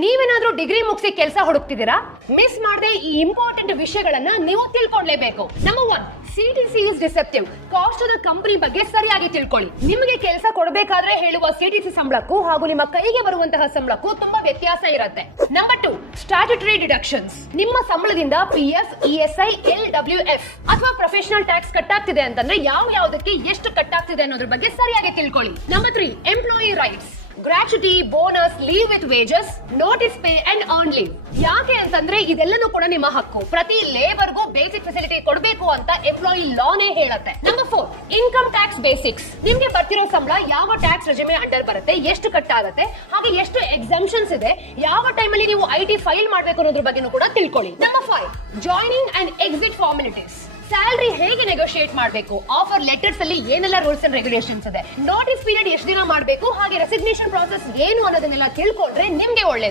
ನೀವೇನಾದ್ರೂ ಡಿಗ್ರಿ ಮುಗಿಸಿ ಕೆಲಸ ಹುಡುಕ್ತಿದ್ದೀರಾ? ಮಿಸ್ ಮಾಡದೆ ಈ ಇಂಪಾರ್ಟೆಂಟ್ ವಿಷಯಗಳನ್ನ ನೀವು ತಿಳ್ಕೊಳ್ಳೇಬೇಕು. Number 1, CTC is deceptive. Cost of the company ಬಗ್ಗೆ ಸರಿಯಾಗಿ ತಿಳ್ಕೊಳ್ಳಿ. ನಿಮಗೆ ಕೆಲಸ ಕೊಡಬೇಕಾದ್ರೆ ಹೇಳುವ CTC ಸಂಬಳಕ್ಕೂ ಹಾಗೂ ನಿಮ್ಮ ಕೈಗೆ ಬರುವಂತಹ ಸಂಬಳಕ್ಕೂ ತುಂಬಾ ವ್ಯತ್ಯಾಸ ಇರುತ್ತೆ. Number 2, statutory deductions. ನಿಮ್ಮ ಸಂಬಳದಿಂದ PF, ESI, LWF ಅಥವಾ ಪ್ರೊಫೆಷನಲ್ ಟ್ಯಾಕ್ಸ್ ಕಟ್ ಆಗ್ತಿದೆ ಅಂತಂದ್ರೆ ಯಾವುದಕ್ಕೆ ಎಷ್ಟು ಕಟ್ ಆಗ್ತಿದೆ ಅನ್ನೋದ್ರ ಬಗ್ಗೆ ಸರಿಯಾಗಿ ತಿಳ್ಕೊಳ್ಳಿ. Number 3, employee rights. Gratuity, bonus, leave with wages, notice pay and on leave. ಯಾಕೆ ಅಂತಂದ್ರೆ ಇದೆಲ್ಲನೂ ಕೂಡ ನಿಮ್ಮ ಹಕ್ಕು. ಪ್ರತಿ ಲೇಬರ್ಗೂ ಬೇಸಿಕ್ ಫೆಸಿಲಿಟಿ ಕೊಡಬೇಕು ಅಂತ ಎಂಪ್ಲಾಯಿ ಲಾನೇ ಹೇಳುತ್ತೆ. Number 4, income tax basics. ನಿಮ್ಗೆ ಬರ್ತಿರೋ ಸಂಬಳ ಯಾವ ಟ್ಯಾಕ್ಸ್ ರೆಜಿಮೆ ಅಂಡರ್ ಬರುತ್ತೆ, ಎಷ್ಟು ಕಟ್ ಆಗುತ್ತೆ, ಹಾಗೆ ಎಷ್ಟು ಎಕ್ಸಂಪ್ಷನ್ಸ್ ಇದೆ, ಯಾವ ಟೈಮಲ್ಲಿ ನೀವು IT ಫೈಲ್ ಮಾಡಬೇಕು ಅನ್ನೋದ್ರ ಬಗ್ಗೆನೂ ಕೂಡ ತಿಳ್ಕೊಳ್ಳಿ. Number 5, joining and exit formalities. Salary ಹೇಗೆ ನೆಗೋಷಿಯೇಟ್ ಮಾಡಬೇಕು, ಆಫರ್ ಲೆಟರ್ಸ್ ಅಲ್ಲಿ ಏನೆಲ್ಲ ರೂಲ್ಸ್ ಅಂಡ್ ರೆಗ್ಯುಲೇಷನ್ಸ್ ಇದೆ, ನೋಟಿಸ್ ಪೀರಿಯಡ್ ಎಷ್ಟು ದಿನ ಮಾಡಬೇಕು, ಹಾಗೆ ರೆಸಿಗ್ನೇಷನ್ ಪ್ರಾಸೆಸ್ ಏನು ಅನ್ನೋದನ್ನೆಲ್ಲ ತಿಳ್ಕೊಂಡ್ರೆ ನಿಮ್ಗೆ ಒಳ್ಳೇದು.